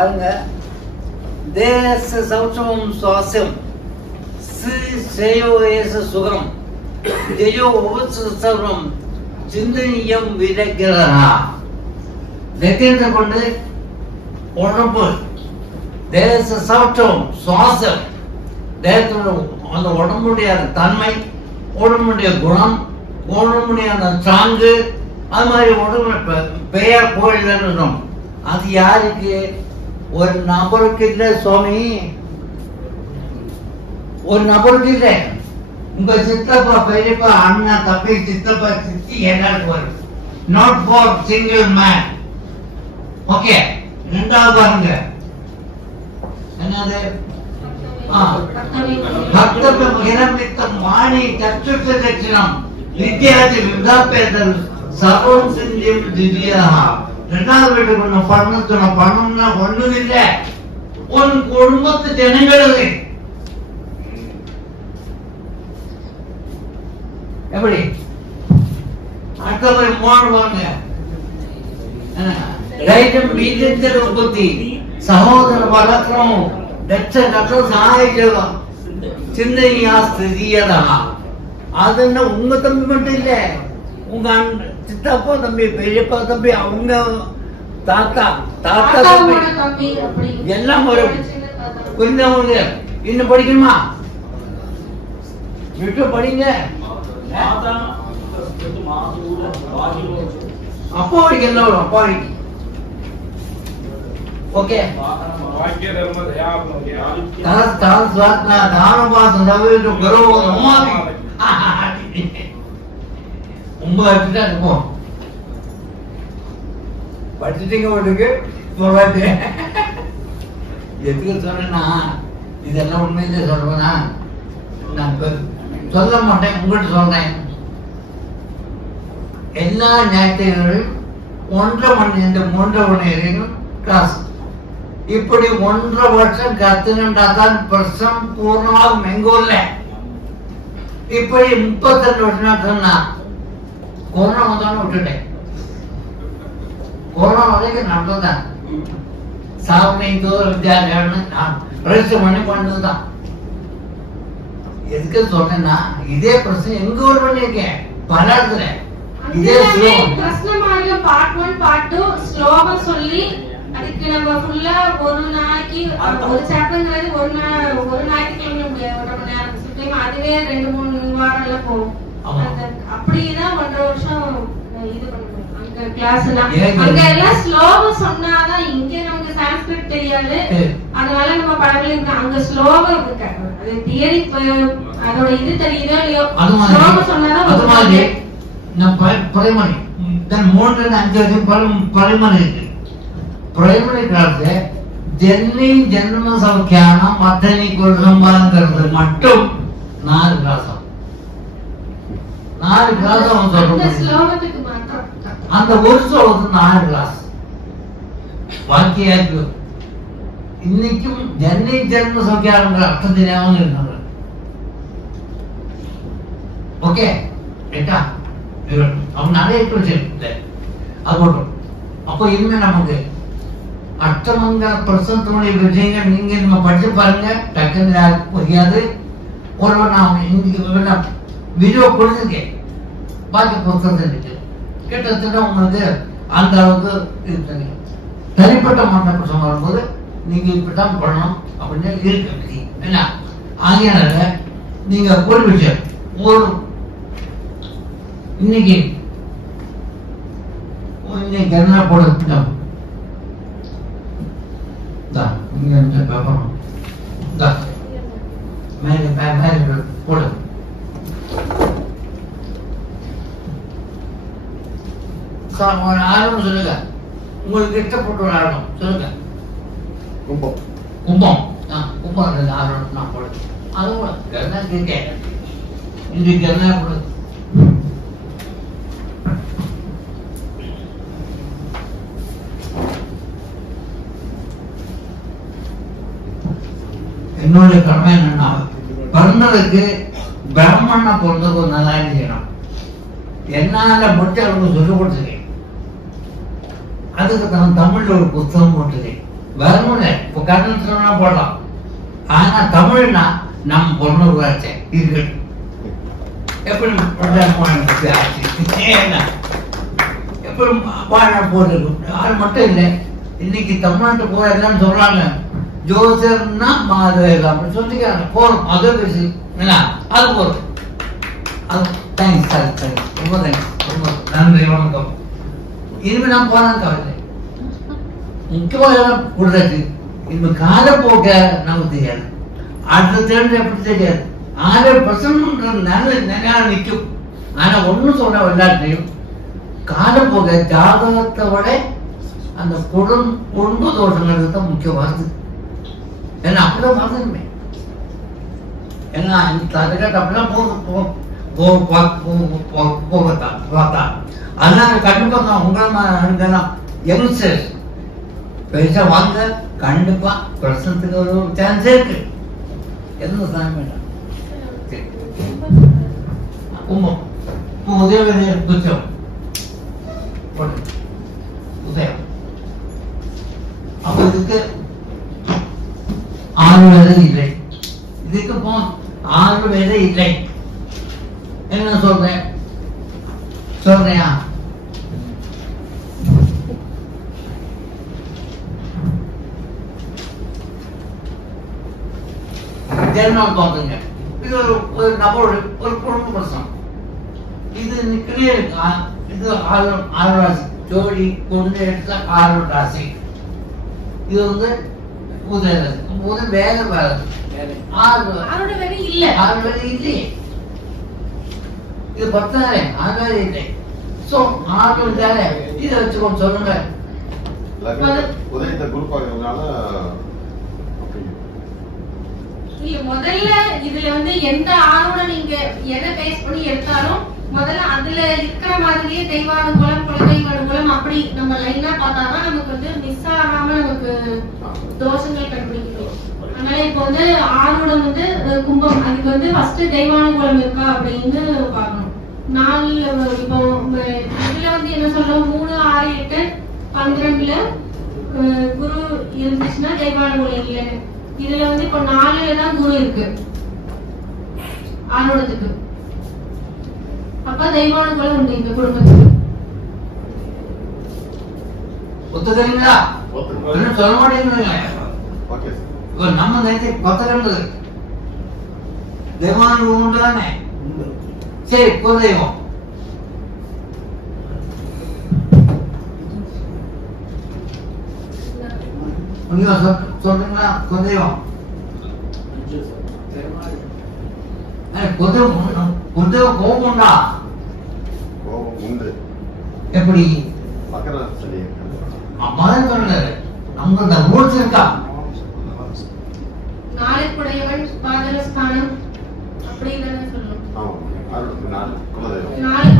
பாருங்க. தேச சௌச்சமம் சுவாசம் ஸ்ரேயோ ஏச சுகம் ஜெயோ உபசர்வம் சிந்தனியம் விரகிரஹா. வெற்றியத்தை கொண்டு உடம்பு தேச சௌச்சம் சுவாசம் தேகத்தோட அந்த உடம்புடைய தன்மை, உடம்புடைய குணம், உடம்புடைய அந்த சாங்கு, அது மாதிரி உடம்பு பெயர் கோயில். அது யாருக்கு? ஒரு நபருக்கு இல்லை சுவாமி, ஒரு நபருக்கு இல்லை. உங்க சித்தப்பா, பெரியப்பா, அண்ணா, தம்பி, சித்தப்பா, சித்தி எல்லாருக்கும் வரும். Not for single man. Okay. ரெண்டாவது பாருங்க, என்னது? கர்த்தவ்யம் நிரம்பித்தம் வாணி சச்சுஷ லட்சணம் வித்யாதி விதாபேதம் சர்வம் சிந்தியம் திவ்யா. ரெண்டாவது வீட்டுக்கு ஒண்ணு பண்ணணும்னா ஒண்ணும் இல்லை. உன் குடும்பத்து ஜனங்களுக்கு எப்படி அடுத்த மூணுவாங்க ரைட்டம் வீட்டில் உற்பத்தி சகோதர வழக்கம் சகாயம் சிந்தனையா ஸ்திதியதா. அது என்ன உங்க தம்பி மட்டும் இல்ல, உங்க சித்தப்பா தம்பி, பெரியப்பா தம்பி, அவங்க தாத்தா தம்பி எல்லாம் வரும். புரிஞ்சவங்க இன்னும் படிக்கணுமா? விட்டு படிங்க. அப்பாவுக்கு என்ன வரும்? அப்பாவுக்கு ஓகே. படிச்சுட்டீங்க. எதுக்கு சொன்னா இதெல்லாம் உண்மையிலே சொல்றேன்னா நான் சொல்ல மாட்டேன், உங்கள்கிட்ட சொல்றேன். எல்லா ஞாயிற்றுகளும் 1.5 மணி இந்த 3.5 மணி வரைக்கும் கிளாஸ். இப்படி 1.5 வருஷம் கத்துக்கிட்டாதான் பிரசம் பூர்ணமாகும் எங்க ஊர்ல. இப்படி 32 வருஷம் சொன்னா கொரோனா வந்தாலும் விட்டுட்டேன். கொரோனா வரைக்கும் நடந்ததுதான். சாப்பிட வித்தியாசம் ரெஜிஸ்டர் பண்ணி பண்ணதுதான். எதுக்கு சொன்னா இதே பிரச்சனை எங்க ஊர் பண்ணிருக்கேன் பல இடத்துல. இதே பிரச்சனை பார்ட் 1 பார்ட் 2 ஸ்லோவா சொல்லி அதுக்கு நம்ம ஃபுல்லா ஒரு நாளைக்கு ஒரு சாப்டர்ங்கிறது ஒரு நாளைக்கு சொல்ல முடியாது. 1.5 மணி நேரம் சுத்தமா அதுவே 2-3 வாரம் எல்லாம் போகும். அப்படிதான் 1.5 வருஷம் இது பண்ணுவோம் அங்க கிளாஸ்னா. அங்க எல்லாம் ஸ்லோவா சொன்னாதான் இங்க நமக்கு சான்ஸ்கிரிட் தெரியாது, அதனால நம்ம படங்கள் அங்க ஸ்லோவா இருக்கு. அது தியரி அதோட இது தெரியுதோ இல்லையோ, ஸ்லோவா சொன்னாதான் பிரைமரி 3-5 வரைக்கும் பிரைமரி இருக்கு. பிரைமரி கிளாஸ் ஜென்மி ஜென்ம சௌக்கியானம் மத்தனி குருசம்பாங்கிறது மட்டும் 4 கிளாஸ். 4 கிளாஸ் அவன் சொல்றான். அந்த ஒரு ஸ்லோகத்துக்கு 4 கிளாஸ் வாக்கியாக்கு. இன்னைக்கும் ஜென்மி ஜென்ம சௌக்கியானங்கிற அர்த்தம் தெரியாம இருந்தாங்க. ஓகே ரைட்டா? அவன் நிறைய அது போட்டோம். அப்போ இனிமே நமக்கு அஷ்டமங்க பிரசனத்தினுடைய விஷயங்கள் நீங்க நம்ம படிச்சு பாருங்க, டக்குன்னு புரியாது. ஒருவர் நான் வீடியோ கொடுத்துருக்கேன், பாக்கி புத்தகத்தை இருக்கு. கிட்டத்தட்ட உங்களுக்கு அந்த அளவுக்கு இருக்கு. தனிப்பட்ட மண்டபம் வரும்போது நீங்க இப்படித்தான் பண்ணணும் அப்படின்னு இருக்கு. என்ன ஆகியனால நீங்க ஒரு விஷயம் ஒரு இன்னைக்கு என்ன போட போடு. ஆரம்பம் சொல்லுங்க, உங்களுக்கு இஷ்டப்பட்ட ஒரு ஆரம்பம் சொல்லுங்க. கும்பம் கும்பம் கும்பம் ஆரம்பம் நான் போடு. அதுவும் கருணா இருக்கேன் இன்றைக்கு கருணா போடு. என்னுடைய கடமை என்னன்னா பிறந்ததுக்கு பிராமண பிறந்ததுக்கு ஒரு நல்லா செய்யணும். என்னால முடிச்ச அளவுக்கு சொல்லிக் கொடுத்துருக்கேன். அதுக்கு நான் தமிழ்ல ஒரு புத்தகம் போட்டிருக்கேன், வரணும் இப்போ கடன் சொன்னா போடலாம். ஆனா தமிழ்னா நம்ம பொருளாச்சே இருக்கு. எப்படி எப்படி பாட போடுறது அது மட்டும் இல்லை. இன்னைக்கு தமிழ்நாட்டு போற எல்லாம் சொல்றாங்க ஜோசர்னா மாதவேல் அப்படின்னு சொல்லிக்கிறாங்க. போறோம் அதே பேசி அது போறோம். அது தேங்க்ஸ் சார், தேங்க்ஸ், ரொம்ப தேங்க்ஸ், ரொம்ப நன்றி, வணக்கம். இனிமே நான் போனான்னு கவலை முக்கியமாக விடுறது. இனிமே காலப்போக்க நமக்கு தெரியாது, அடுத்த தேர்தல் எப்படி தெரியாது. 6% நிறைய நிற்கும். ஆனா ஒன்னும் சொல்ற எல்லாத்தையும் காலப்போக ஜாதகத்தை விட அந்த குடும்ப தோஷங்கிறது தான் முக்கியமானது. ஏன்னா அப்படிதான் மறந்துடுமே. ஏன்னா அதுக்காக அப்படிலாம் போகத்தான். அதனால கண்டிப்பா நான் உங்களை யங்ஸ்டர்ஸ் பெருசா வாங்க, கண்டிப்பா பிரசனத்துக்கு ஒரு சான்ஸ் இருக்கு. எந்த சாமி வேண்டாம். உதயம் புத்தம் உதயம். அப்ப இதுக்கு 6 வேலை இல்லை. இதுக்கு 6 வேலை இல்லை. என்ன சொல்றேன் சொல்றியா? ஜெர்னல் பார்த்துங்க. இது ஒரு நபர், ஒரு குடும்ப பிரச்சனை. இது கிளியர் இருக்கா? இது 6 ராசி ஜோடி கொண்டு எடுத்த 6 ராசி. இது உதய ராசி. உதயம் வேற வேற 6 வேலை இல்லை. 6 வேலை இல்லையே. இது 10 6 வேலை இல்லை. சோ 6 வேலை இதை வச்சுக்கோங்க. சொல்லுங்க. உதயத்தை குருப்பாகிறதுனால முதல்ல இதுல எந்த ஆளோட நீங்க எதை பேஸ் பண்ணி எடுத்தாலும் முதல்ல அதுல இருக்கிற மாதிரியே தெய்வானுகுலம், குலதெய்வானுகுலம் அப்படி நம்ம லைனா பார்த்தாதான் நமக்கு மிஸ் ஆகாம நமக்கு தோஷங்கள் கண்டுபிடிக்கணும். அதனால இப்போ ஆளோட கும்பம் அதுக்கு ஃபர்ஸ்ட் தெய்வானுகுலம் இருக்கா அப்படின்னு பார்க்கணும். 4 இப்போ இதுல என்ன சொல்றோம், 3, 6, 8, 12ல குரு இருந்துச்சுன்னா தெய்வானுகுலம் இல்லைன்னு. இதுல இப்ப 4ல தான் குரு இருக்கு ஆரோடத்துக்கு. அப்ப தெய்வானுகுலம் உண்டு இந்த குடும்பத்துக்கு. ஒத்துக்கிறீங்களா? சொல்ல மாட்டேங்கிறீங்களா? நம்ம நேரத்தை கொத்தகண்டது தெய்வானுகுலம் உண்டு தானே. சரி, குலதெய்வம் சொல்றீங்களா? குலதெய்வம் குலதெய்வம் கோபம் உண்டா? எப்படி அப்பதான் சொன்னாரு. நம்ம இந்த ரூல்ஸ் இருக்கா? நாளைக்குடையவன் பாதலஸ்தானம் அப்படி தானே சொல்லணும். குலதெய்வம்